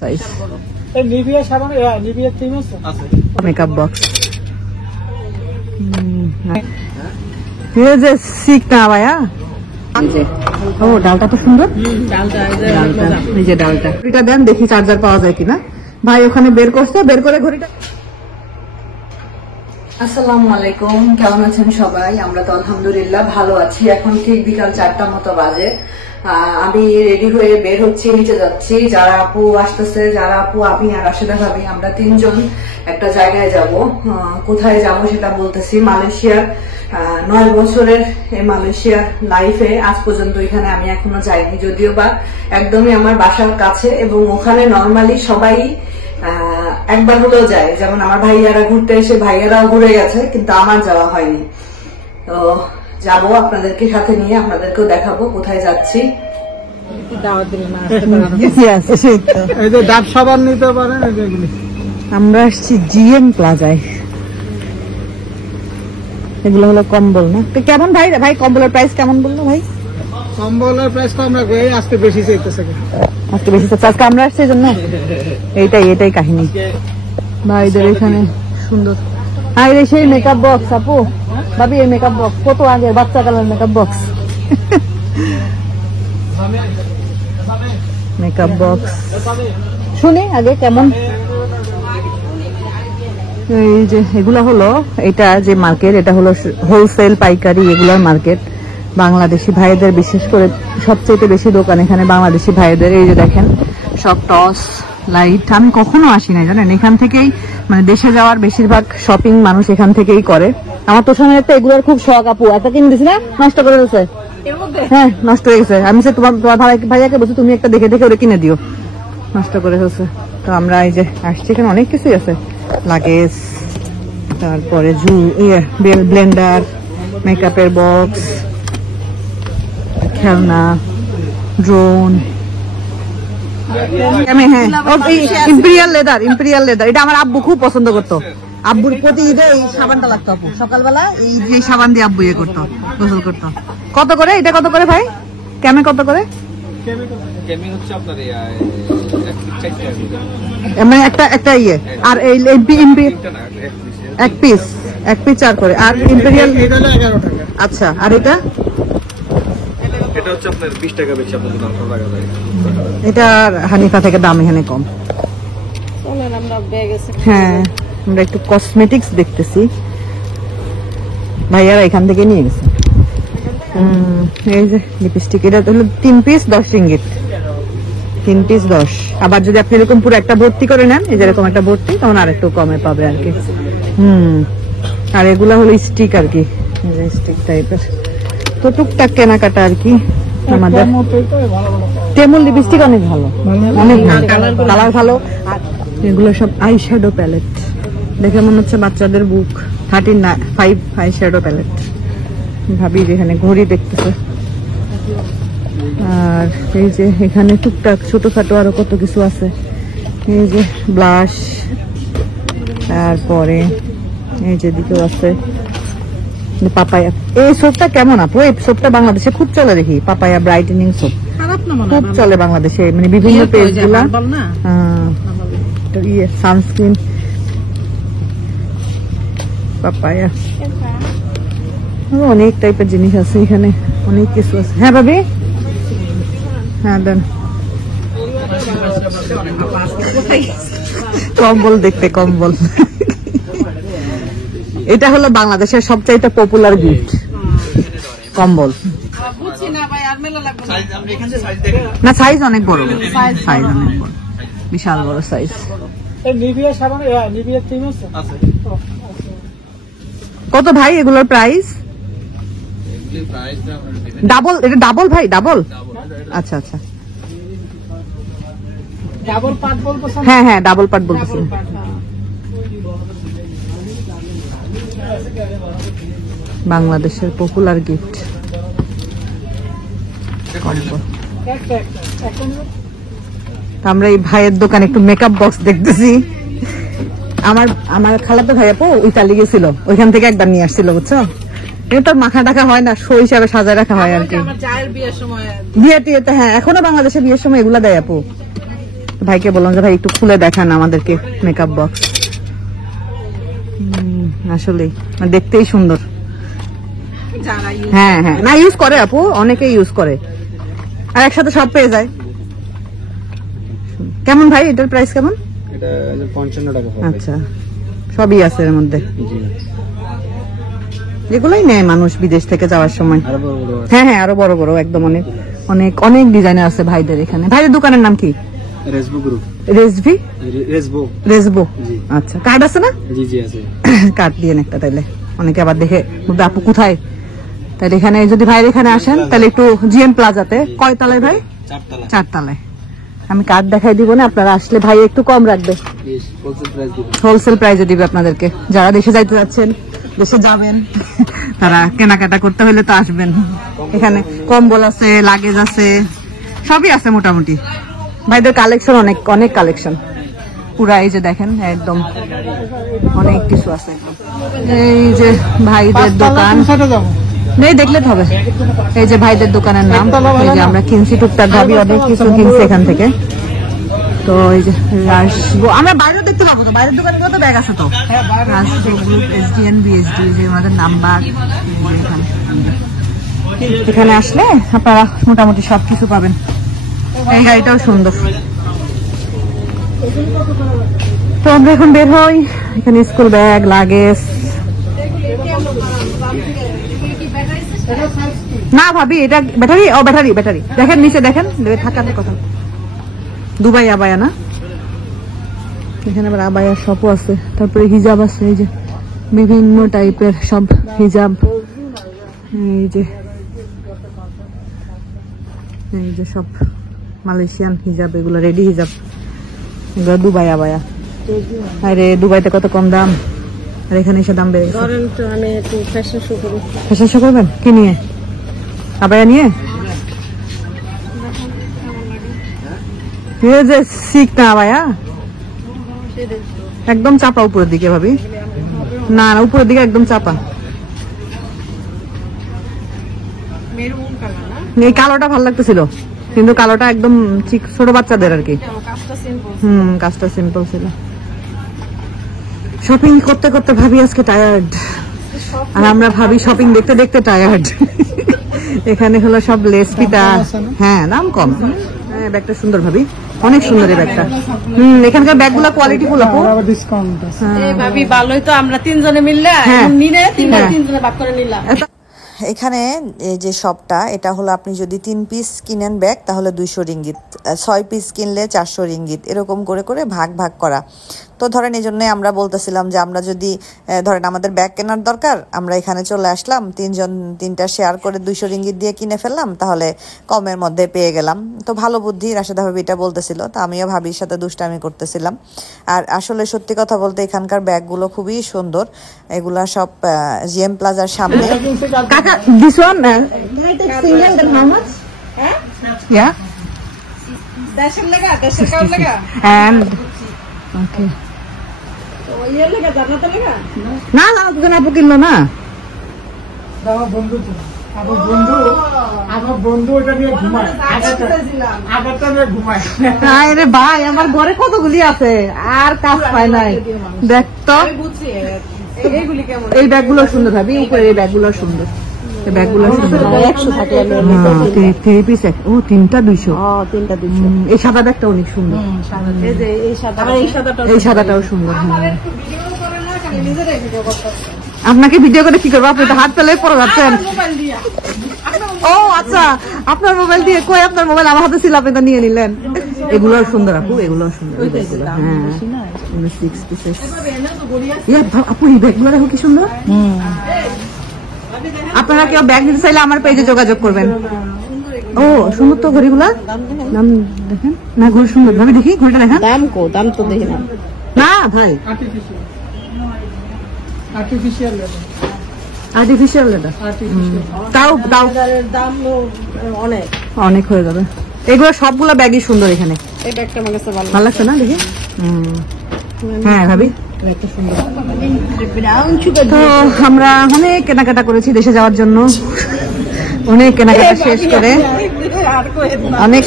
Size এই Nivea সাবান Nivea cream আছে মেকআপ বক্স ये যে সিক না ভাইয়া ও ডালটা তো সুন্দর ডালটা এই যে ডালটা ঘড়িটা দেন দেখি চার্জার পাওয়া যায় কিনা ভাই ওখানে বের করছে বের করে ঘড়িটা আসসালামু আলাইকুম কেমন আছেন সবাই আমরা তো আলহামদুলিল্লাহ ভালো আছি এখন ঠিক বিকাল 4টা মতো বাজে আমি রেডি হয়ে বের হচ্ছি নিচে যাচ্ছি যারা আপু আসতেছে যারা আপু আমি আর রাশেদা ভাবি আমরা তিনজন একটা জায়গায় যাব কোথায় যাব সেটা বলতেছি মালয়েশিয়ার 9 বছরের এই মালয়েশিয়ার লাইফে আজ পর্যন্ত এখানে আমি এখনো যাইনি যদিও বা একদমই আমার বাসার কাছে এবং ওখানে নরমালি সবাই একবার হলেও যায় যেমন আমার ভাইয়ারা ঘুরতে এসে ভাইয়ারাও ঘুরে গেছে কিন্তু আমার যাওয়া হয়নি তো যাবো আপনাদেরকে সাথে নিয়ে আপনাদেরকেও দেখাবো কোথায় যাচ্ছি আমরা আসছি জিএম প্লাজায় এগুলো হলো কম্বল না কেমন ভাই ভাই কম্বলের প্রাইস কেমন বললো ভাই কম্বলের প্রাইস তো আমরা আজকে বেশি চাইতেছে আজকে বেশি চাইছে আজকে আমরা আসছি জন্য এইটাই কাহিনী ভাইদের এখানে সুন্দর আর এই সেই মেকআপ বক্স আপু ভাবি এই মেকআপ বক্স কত আগে বাচ্চা colour makeup box makeup box শুনি আগে কেমন এই যে এগুলা হলো এটা যে মার্কেট এটা হলো হোলসেল পাইকারি এগুলার মার্কেট বাংলাদেশি ভাইদের বিশেষ করে সবচেয়ে বেশি দোকান এখানে বাংলাদেশি ভাইদের এই যে দেখেন সব টস লাইট আমি কখনো আসি না জানেন এখান থেকেই মানে দেশে যাওয়ার বেশিরভাগ শপিং মানুষ এখান থেকেই করে আমার তো সময় একটা এগুলোর খুব শখ আপু এত কিনে দিছি না নষ্ট করে গেছে হ্যাঁ নষ্ট হয়ে গেছে আমি তোমার ভাইয়াকে বলছি তুমি একটা দেখে দেখে ওরে কিনে দিও নষ্ট করে গেছে তো আমরা এই যে আসছি এখানে অনেক কিছুই আছে লাগেজ তারপরে ব্লেন্ডার মেকআপের বক্স খেলনা ড্রোন ইম্পেরিয়াল লেদার এটা আমার আব্বু খুব পছন্দ করতো আব্বুর প্রতি ঈদে এই সাবানটা লাগতো আপু সকালবেলা এই যে সাবান দিয়ে আব্বু ইয়ে করতো গোসল করতো কত করে এটা কত করে ভাই কেমন কত করে মানে একটা ইয়ে আর এই এক পিস 4 করে আর ইম্পেরিয়াল আচ্ছা আর এটা হচ্ছে আপনার 20 টাকা বেশি আপনাদের দাম টাকা যায় এটা হানিফা থেকে দাম এখানে কম চলেন আমরা ব্যাগ আছে হ্যাঁ আমরা একটু কসমেটিক্স দেখতেছি ভাইয়ারা এখান থেকে নিয়ে গেছে এই যে লিপস্টিক এটা হলো 3 পিস 10 রিঙ্গিত 3 পিস 10 আবার যদি আপনি এরকম পুরো একটা ভর্তি করে নেন এই যেরকম একটা ভর্তি তখন আর একটু কমে পাবে আর কি আর এগুলা হলো স্টিক আর কি স্টিক টাইপের তো টুকটাক কেনাকাটা আর কি আমাদের টেমুল লিপস্টিক অনেক ভালো কালার ভালো আর এগুলো সব আই শ্যাডো প্যালেট দেখে মনে হচ্ছে বাচ্চাদের বুক 35 আই শ্যাডো প্যালেট ভাবি এখানে ঘড়ি দেখতেছে আর এই যে এখানে টুকটাক ছোটখাটো আরো কত কিছু আছে এই যে ব্লাশ তারপরে এই যে দিকেও আছে পাপায়া এই সোপটা কেমন আপু এই সোপটা বাংলাদেশে খুব চলে দেখি পাপায়া ব্রাইটেনিং সোপ খুব চলে বাংলাদেশে মানে বিভিন্ন পেজ গুলা সানস্ক্রিন পাপায়া অনেক টাইপের জিনিস আছে এখানে অনেক কিছু আছে হ্যাঁ ভাবি হ্যাঁ দেন কম্বল দেখতে কম্বল এটা হলো বাংলাদেশের সবচাইতে পপুলার গিফট কম্বল না সাইজ অনেক বড় সাইজ অনেক বড় বিশাল বড় সাইজ কত ভাই এগুলোর প্রাইস ডাবল এটা ডাবল ভাই ডাবল আচ্ছা আচ্ছা হ্যাঁ হ্যাঁ ডাবল পার্ট বলতেছি বাংলাদেশের পপুলার গিফট আমরা এই ভাইয়ের দোকানে একটু মেকআপ বক্স দেখতেছি আমার খালাতো ভাই আপু ইতালি গেছিল ওইখান থেকে একবার নিয়ে আসছিল বুঝছো এটা মাখা টাকা হয় না শো হিসাবে সাজায় রাখা হয় আর কি বিয়ে টিয়েতে হ্যাঁ এখনো বাংলাদেশে বিয়ের সময় এগুলা দেয় আপু ভাইকে বললাম যে ভাই একটু খুলে দেখান আমাদেরকে মেকআপ বক্স। আসলে দেখতেই সুন্দর। হ্যাঁ হ্যাঁ, না ইউজ করে আপু, অনেকে ইউজ করে, আর একসাথে সব পেয়ে যায়। কেমন ভাই এটার প্রাইস কেমন? এটা 55 টাকা। আচ্ছা, সবই আছে এর মধ্যে, যেগুলোই নেয় মানুষ বিদেশ থেকে যাওয়ার সময়। হ্যাঁ হ্যাঁ, আরো বড় বড় একদম অনেক অনেক অনেক ডিজাইনের আছে ভাইদের এখানে। ভাইদের দোকানের নাম কি? রেজবো গ্রুপ। রেজবো। আচ্ছা, কার্ড আছে না? জি জি আছে। কার্ড দিয়ে একটা, তাইলে অনেকে আবার দেখে বলবে আপু কোথায়, তাহলে এখানে যদি ভাইয়ের এখানে আসেন তাহলে একটু জিএম প্লাজাতে। কয় তলায় ভাই? 4 তলায়। আমি কার্ড দেখাই দিব না, আপনারা আসলে ভাই একটু কম রাখবে, হোলসেল প্রাইসে দিবে আপনাদেরকে। যারা দেশে যাইতে যাচ্ছেন, দেশে যাবেন, তারা কেনাকাটা করতে হলে তো আসবেন। এখানে কম্বল আছে, লাগেজ আছে, সবই আছে মোটামুটি। ভাইদের কালেকশন অনেক অনেক কালেকশন পুরা। এই যে দেখেন একদম অনেক কিছু আছে। এই যে ভাইদের দোকান, নেই দেখলে হবে। এই যে ভাইদের দোকানের নাম, এই যে আমরা কিনছি টুকটাক ভাবি, অনেক কিছু কিনছি এখান থেকে। তো এই যে আমরা বাইরে দেখতে পাবো তো, বাইরের দোকানে তো ব্যাগ আছে তো। রাজগো গ্রুপ, এসডিএন, বিএসডি, যে আমাদের নাম্বার। এখানে আসলে আপনারা মোটামুটি সবকিছু পাবেন। এই গাড়িটাও সুন্দর। তো আমরা এখন বের হই। এখানে স্কুল ব্যাগ, লাগেজ। না ভাবি, এটা ব্যাটারি। ও ব্যাটারি, ব্যাটারি দেখেন নিচে, দেখেন থাকার কথা। দুবাই আবায়া না, এখানে আবার আবায়া শপও আছে। তারপরে হিজাব আছে, এই যে বিভিন্ন টাইপের সব হিজাব। এই যে সব মালয়েশিয়ান হিজাব, এগুলো রেডি হিজাব, এগুলো দুবাই আবায়া। আরে দুবাইতে কত কম দাম, আর এখানে এসে দাম বেড়ে গেছে। ফ্যাশন শো করবেন কি নিয়ে? আবায়া নিয়ে? যে শিখ না আবায়া, একদম চাপা উপরের দিকে ভাবি। না না, উপরের দিকে একদম চাপা। এই কালোটা ভালো লাগতেছিল, কিন্তু কালোটা একদম ছোট বাচ্চাদের আর কি। কাজটা সিম্পল ছিল। শপিং করতে করতে ভাবি আজকে টায়ার্ড, আর আমরা ভাবি শপিং দেখতে দেখতে টায়ার্ড। এখানে হলো সব লেস পিটা। হ্যাঁ, দাম কম। হ্যাঁ, ব্যাগটা সুন্দর ভাবি, অনেক সুন্দর এই ব্যাগটা। এখানকার ব্যাগগুলো কোয়ালিটি ফুল আপু, ডিসকাউন্ট আছে ভাবি। ভালোই তো, আমরা তিনজনে মিললে নিলে তিনজনে ভাগ করে নিলাম। এখানে এই যে শপটা, এটা হলো আপনি যদি 3 পিস কিনেন ব্যাগ তাহলে 200 রিঙ্গিত, 6 পিস কিনলে 400 রিঙ্গিত, এরকম করে করে ভাগ ভাগ করা। তো ধরেন এই জন্যই আমরা বলতেছিলাম যে আমরা যদি ধরেন আমাদের ব্যাগ কেনার দরকার, আমরা এখানে চলে আসলাম, 3টা শেয়ার করে 200 রিঙ্গিত দিয়ে কিনে ফেললাম, তাহলে কমের মধ্যে পেয়ে গেলাম। তো ভালো বুদ্ধি, রাশেদা ভাবি এটা বলতেছিল, তো আমিও ভাবির সাথে দুষ্টামি করতেছিলাম। আর আসলে সত্যি কথা বলতে এখানকার ব্যাগগুলো খুবই সুন্দর, এগুলা সব জিএম প্লাজার সামনে। This one, can I take single, then how much? Yeah. And okay. না না, দুজন আপু কিনলো না। আমার বন্ধু ওটা নিয়ে ঘুমায়, আগারটা নিয়ে ঘুমায়। আরে ভাই, আমার ঘরে কতগুলি আছে, আর কাজ পায় নাই। দেখ তো, এই ব্যাগগুলো সুন্দর ভাবি, উপরে এই ব্যাগগুলো সুন্দর। ব্যাগগুলো সুন্দর, 100 থাকলে 3 পিস। ও 3টা 200। এই সাদা ব্যাগটা অনেক সুন্দর, এই সাদাটাও সুন্দর। আপনাকে ভিডিও করে কি করবো? আপনি তো হাত পেলে পরে যাচ্ছেন। ও আচ্ছা, আপনার মোবাইল দিয়ে? কই আপনার মোবাইল আমার হাতে ছিল, আপনি তো নিয়ে নিলেন। এগুলো সুন্দর আপু, এগুলো সুন্দর। হ্যাঁ, 6 পিসেস। আপু এই ব্যাগগুলো দেখো কি সুন্দর। আপনারা কেউ ব্যাগ নিতে চাইলে আমার পেজে যোগাযোগ করবেন। ও সুন্দর তো ঘড়িগুলা, দাম দেখেন না, ঘড়ি সুন্দর ভাবে। দেখি ঘড়িটা দেখেন, দাম তো দেখি না। না ভাই, আর্টিফিশিয়াল লেদার, তাও দাম অনেক হয়ে যাবে। এগুলো সবগুলা ব্যাগই সুন্দর। এখানে এই ব্যাগটা আমার কাছে ভালো লাগছে না, দেখি। হ্যাঁ ভাবি, তো আমরা অনেক কেনাকাটা করেছি দেশে যাওয়ার জন্য। অনেক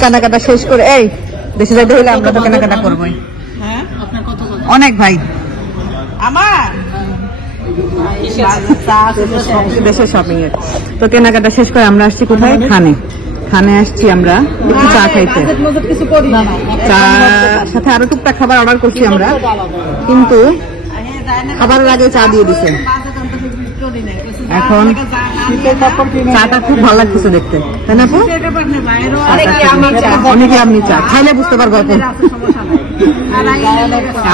কেনাকাটা শেষ করে এই দেশে যাইতে হলে আমরা তো কেনাকাটা করবোই। অনেক ভাই আমার দেশের শপিং এর তো কেনাকাটা শেষ করে আমরা আসছি কোথায়? খানে আসছি আমরা একটু চা খাইতে। চা সাথে আরো টুকটাক খাবার অর্ডার করছি আমরা, কিন্তু খাবারের আগে চা দিয়ে দিছে। এখন চাটা খুব ভালো লাগতেছে দেখতে, তাই না? অনেকে আপনি চা খাইলে বুঝতে পারবো। এখন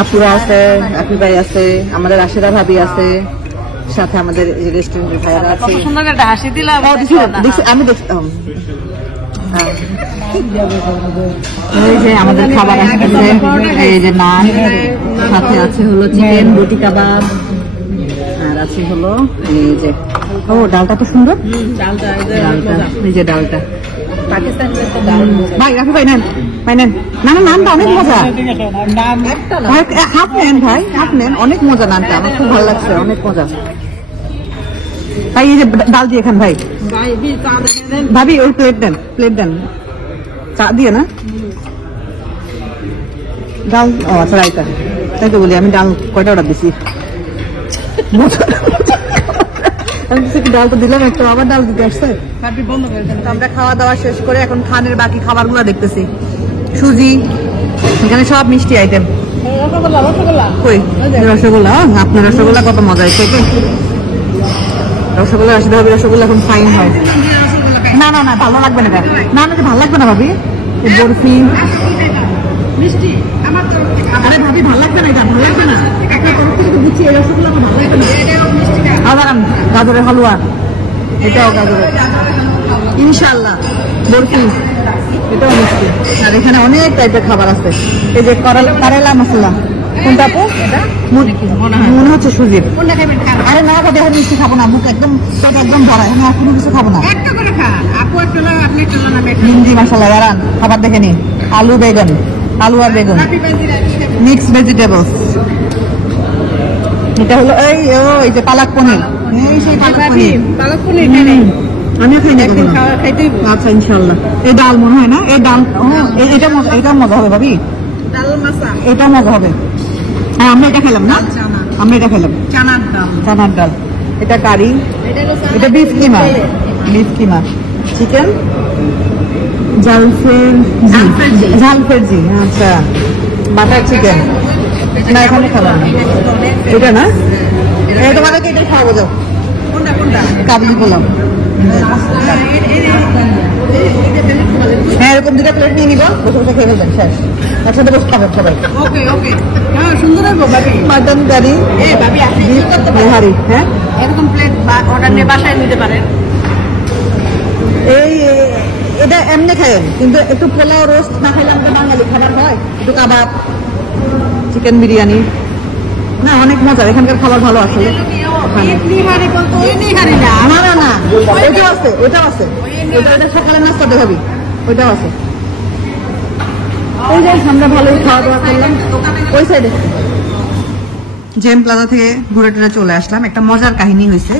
আপুরা আছে, আপনি ভাই আছে, আমাদের রাশেদা ভাবি আছে, সাথে আমাদের রেস্টুরেন্টের ভাইয়ারা আছে। আমি দেখতাম এই যে আমাদের খাবার আসতেছে, এই যে নান, সাথে আছে হলো চিকেন রুটি কাবাব, আর আছে হলো এই যে ডালটা তো সুন্দর, এই যে ডালটা ভাই রাখি ভাই নেন, না নানটা অনেক মজা, হাফ নেন ভাই, হাফ নেন, অনেক মজা নানটা, আমার খুব ভালো লাগছে, অনেক মজা ভাই। এই যে ডাল দিয়ে খান ভাই, ভাবি ওই প্লেট দেন চা দিয়ে না ডাল। ও আচ্ছা রাইতা, তাই তো বলি আমি ডাল কয়টা অর্ডার দিছি, ডাল তো দিলাম একটা, আবার ডাল দিতে আসছে। আমরা খাওয়া দাওয়া শেষ করে এখন খানের বাকি খাবার গুলো দেখতেছি। সুজি, এখানে সব মিষ্টি আইটেম। কই রসগোল্লা? আপনার রসগোল্লা কত মজা হয়েছে, রসগোল্লা আসতে হবে, রসগোল্লা এখন ফাইন হয়। না ভালো লাগবে না, ভালো লাগবে না ভাবি, বরফি আরে ভাবি ভালো লাগবে না, এটা ভালো লাগবে না, একটা তরফ থেকে তো বুঝছি এই রসগোল্লা ভালো লাগবে না। গাজরের হালুয়া, এটাও গাজরের, ইনশাল্লাহ বরফি, এটাও মিষ্টি। আর এখানে অনেক টাইপের খাবার আছে। এই যে কারেলা মশলা, কোনটা আপু? মনে হচ্ছে সুজির। আরে না ভাবি এখন মিষ্টি খাবো না, মুখ একদম ভরা, এখন আর কোনো কিছু খাবো না। হিন্দি মশলা এরান খাবার দেখে নি, আলু আর বেগুন মিক্স ভেজিটেবলস। এটা হলো এই যে পালক পনির, সেই পালক পনির আমি খাই না, আচ্ছা ইনশাল্লাহ। এই ডাল মনে হয় না, এই ডাল এটা মজা হবে ভাবি, এটা মজা হবে। হ্যাঁ আমরা এটা খেলাম না, আমরা এটা খেলাম চানার ডাল, এটা কারি, এটা বিফ কিমা, চিকেন ঝালফেরজি, আচ্ছা বাটার চিকেন, না এখানে খাবার না, এটা না, তোমাদেরকে এটাই খাওয়াবো, যাও কাবলি পোলাও। হ্যাঁ এরকম দুটা প্লেট নিয়ে নিবো, বসে খেয়ে ফেলবেন, শেষ একসাথে বসে খাবেন সবাই। মাটন কারি, বিহারি, হ্যাঁ এরকম প্লেট অর্ডার নিয়ে বাসায় নিতে পারেন। এটা এমনি খাইয়েন, কিন্তু একটু পোলাও রোস্ট না খাইলে আমাদের বাঙালি খাবার হয়, একটু কাবাব, চিকেন বিরিয়ানি, না অনেক মজা, এখানকার খাবার ভালো আসলে। না ওইটাও আছে, ওইটা সকালের নাস্তাতে ভাবি, ওইটাও আছে। ওই যে আমরা ভালোই খাওয়া দাওয়া করলাম ওই সাইডে। জেম প্লাজা থেকে ঘুরে টুরে চলে আসলাম, একটা মজার কাহিনী হয়েছে।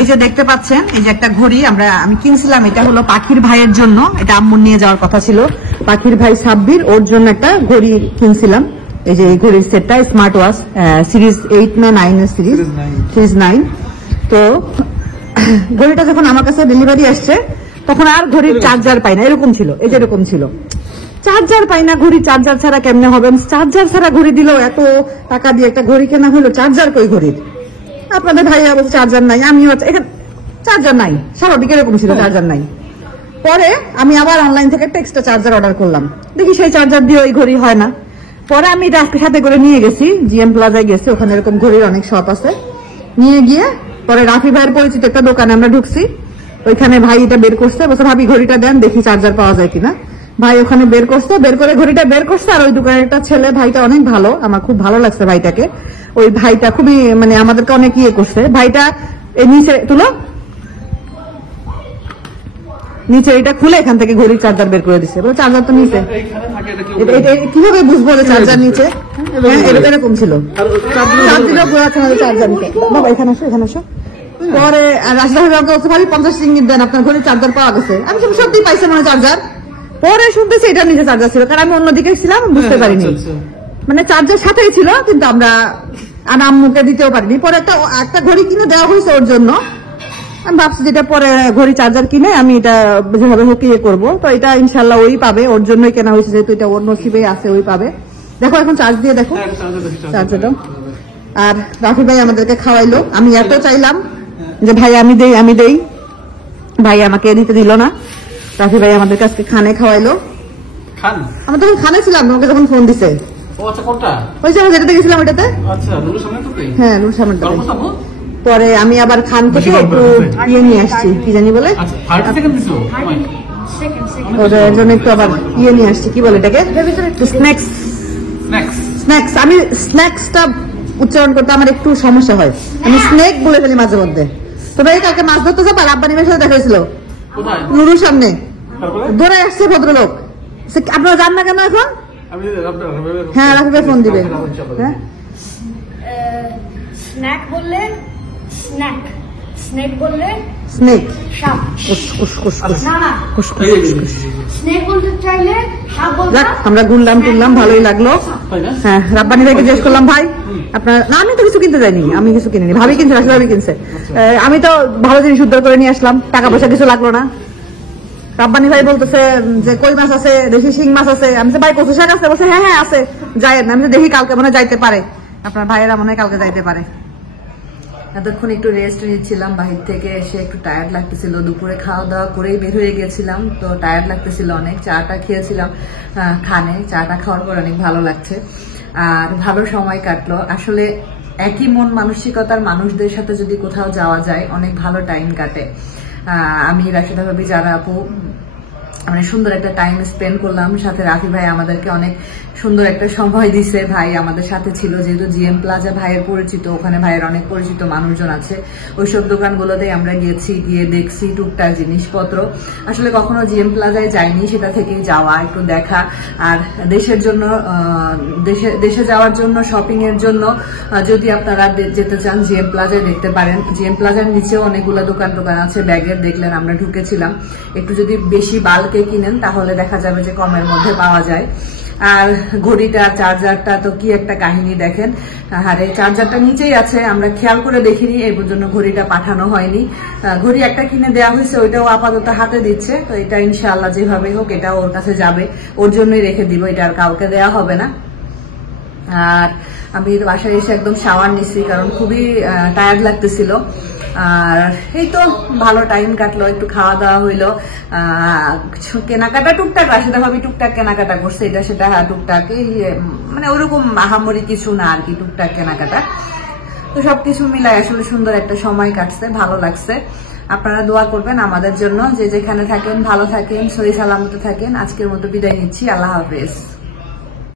এই যে দেখতে পাচ্ছেন, এই যে একটা ঘড়ি আমি কিনছিলাম, এটা হলো পাখির ভাইয়ের জন্য, এটা আম্মুর নিয়ে যাওয়ার কথা ছিল, পাখির ভাই সাব্বির, ওর জন্য একটা ঘড়ি কিনছিলাম। এই যে এই ঘড়ির সেটটা স্মার্ট ওয়াচ সিরিজ 8 না 9 এর সিরিজ 9। তো ঘড়িটা যখন আমার কাছে ডেলিভারি আসছে তখন আর ঘড়ির চার্জার পাই না, এরকম ছিল, এই যে এরকম ছিল, চার্জার পাই না, ঘড়ি চার্জার ছাড়া কেমনে হবে? চার্জার ছাড়া ঘড়ি দিল, এত টাকা দিয়ে একটা ঘড়ি কেনা হলো, চার্জার কই ঘড়ির? আপনাদের ভাইয়া বলছে চার্জার নাই, আমিও এখানে চার্জার নাই, স্বাভাবিক এরকম ছিল, চার্জার নাই। পরে আমি আবার অনলাইন থেকে একটা এক্সট্রা চার্জার অর্ডার করলাম, দেখি সেই চার্জার দিয়ে ওই ঘড়ি হয় না। পরে আমি এটা আজকে সাথে করে নিয়ে গেছি, জিএম প্লাজায় গেছি, ওখানে এরকম ঘড়ির অনেক শপ আছে, নিয়ে গিয়ে পরে রাফি ভাইয়ের পরিচিত একটা দোকানে আমরা ঢুকছি, ওইখানে ভাই এটা বের করছে, বলছে ভাবি ঘড়িটা দেন দেখি চার্জার পাওয়া যায় কিনা। ভাই ওখানে বের করছে, বের করে ঘড়িটা বের করছে, আর ওই দোকানের একটা ছেলে, ভাইটা অনেক ভালো, আমার খুব ভালো লাগছে ভাইটাকে, ওই ভাইটা খুবই মানে আমাদেরকে অনেক ইয়ে করছে। ভাইটা এই নিচে তুলো, নিচে এটা খুলে এখান থেকে ঘড়ির চার্জার বের করে দিচ্ছে, চার্জার তো নিচে, কিভাবে বুঝবো যে চার্জার নিচে? এরকম ছিল, চার্জার নিতে। বাবা এখানে আসো। পরে রাজধানী 50 রিঙ্গিত দেন, আপনার ঘড়ির চার্জার পাওয়া গেছে। আমি সত্যি পাইছে মানে চার্জার, পরে শুনতেছি এটা নিজে চার্জার ছিল, কারণ আমি অন্যদিকে ছিলাম, বুঝতে পারিনি। মানে চার্জার সাথেই ছিল, কিন্তু আমরা আম্মুকে দিতেও পারিনি। পরে একটা ঘড়ি কিনে দেওয়া হয়েছে ওর জন্য। আমি ভাবছি যেটা পরে ঘড়ি চার্জার কিনে আমি এটা যেভাবে হোক ইয়ে করবো। তো এটা ইনশাল্লাহ ওই পাবে, ওর জন্যই কেনা হয়েছে, যেহেতু এটা ওর নসিবেই আছে, ওই পাবে। দেখো এখন চার্জ দিয়ে দেখো চার্জারটা। আর রাফি ভাই আমাদেরকে খাওয়াইলো। আমি এত চাইলাম যে ভাই আমি দেই, ভাই আমাকে দিতে দিল না। রাফি ভাই আমাদের কাছে খানে খাওয়াইলো। আমরা তখন খানে ছিলাম, তোমাকে যখন ফোন দিছে। ওই যে আমরা যেটাতে গেছিলাম ওইটাতে। হ্যাঁ, রুল সামনেটা। পরে আমি আবার খান থেকে একটু ইয়ে নিয়ে আসছি, কি জানি বলে, ওদের জন্য একটু আবার ইয়ে নিয়ে আসছি, কি বলে এটাকে, স্ন্যাক্স। আমি স্ন্যাক্সটা উচ্চারণ করতে আমার একটু সমস্যা হয়, আমি স্নেক বলে ফেলি মাঝে মধ্যে। তো ভাই কালকে মাছ ধরতে যাবো, আব্বা নিমের সাথে দেখা হয়েছিল নুরুর সামনে, দৌড়ে আসছে ভদ্রলোক। আপনারা যান না কেন এখন? হ্যাঁ, রাফি ভাই ফোন দিবে। হ্যাঁ, স্ন্যাক বললে স্ন্যাক, স্নেক বললে স্নেক, সাপ। না না, স্নেক বলতে চাইলে সাপ বলতে। যাক, আমরা ঘুরলাম টুরলাম, ভালোই লাগলো। হ্যাঁ, রাব্বানি ভাইকে জিজ্ঞেস করলাম, ভাই আপনার, না আমি তো কিছু কিনতে যাইনি, আমি কিছু কিনিনি, ভাবি কিনছে, রাশি ভাবি কিনছে। আমি তো ভালো জিনিস উদ্ধার করে নিয়ে আসলাম, টাকা পয়সা কিছু লাগলো না। রাব্বানি ভাই বলতেছে যে কই মাছ আছে, দেশি শিং মাছ আছে। আমি ভাই কচু শাক আছে, বলছে হ্যাঁ হ্যাঁ আছে, যাই না। আমি দেখি কালকে মনে যাইতে পারে, আপনার ভাইয়েরা মনে হয় কালকে যাইতে পারে। এতক্ষণ একটু রেস্ট নিচ্ছিলাম, বাহির থেকে এসে একটু টায়ার্ড লাগতেছিল, দুপুরে খাওয়া দাওয়া করেই বের হয়ে গেছিলাম, তো টায়ার্ড লাগতেছিল অনেক। চাটা খেয়েছিলাম খানে, চাটা খাওয়ার পর অনেক ভালো লাগছে, আর ভালো সময় কাটলো। আসলে একই মন মানসিকতার মানুষদের সাথে যদি কোথাও যাওয়া যায়, অনেক ভালো টাইম কাটে। আমি রাশিদা ভাবি, যারা আপু, মানে সুন্দর একটা টাইম স্পেন্ড করলাম সাথে। রাফি ভাই আমাদেরকে অনেক সুন্দর একটা সময় দিছে, ভাই আমাদের সাথে ছিল, যেহেতু জিএম প্লাজা ভাইয়ের পরিচিত, ওখানে ভাইয়ের অনেক পরিচিত মানুষজন আছে। ওইসব দোকানগুলোতে আমরা গেছি, গিয়ে দেখছি টুকটাক জিনিসপত্র। আসলে কখনো জিএম প্লাজায় যাইনি, সেটা থেকেই যাওয়া, একটু দেখা। আর দেশের জন্য, দেশে যাওয়ার জন্য, শপিং এর জন্য যদি আপনারা যেতে চান, জিএম প্লাজায় দেখতে পারেন। জিএম প্লাজার নিচেও অনেকগুলো দোকান আছে ব্যাগের, দেখলেন আমরা ঢুকেছিলাম। একটু যদি বেশি বাল্কে কিনেন তাহলে দেখা যাবে যে কমের মধ্যে পাওয়া যায়। আর ঘড়িটা, চার্জারটা তো কি একটা কাহিনী দেখেন। আর এই চার্জারটা নিচেই আছে, আমরা খেয়াল করে দেখিনি, এই পর্যন্ত ঘড়িটা পাঠানো হয়নি। ঘড়ি একটা কিনে দেওয়া হয়েছে, ওইটাও আপাতত হাতে দিচ্ছে। তো এটা ইনশাআল্লাহ যেভাবে হোক এটা ওর কাছে যাবে, ওর জন্যই রেখে দিব, এটা আর কাউকে দেওয়া হবে না। আর আমি বাসায় এসে একদম শাওয়ার নিচ্ছি, কারণ খুবই টায়ার্ড লাগতেছিল। আর এই তো ভালো টাইম কাটলো, একটু খাওয়া দাওয়া হইলো, কেনাকাটা টুকটাক, রাশিদা ভাবি টুকটাক কেনাকাটা করছে, এটা সেটা টুকটাক, মানে ওরকম আহামরি কিছু না আর কি, টুকটাক কেনাকাটা। তো সবকিছু মিলাই আসলে সুন্দর একটা সময় কাটছে, ভালো লাগছে। আপনারা দোয়া করবেন আমাদের জন্য, যে যেখানে থাকেন ভালো থাকেন, সহি সালামতে থাকেন। আজকের মতো বিদায় নিচ্ছি, আল্লাহ হাফেজ।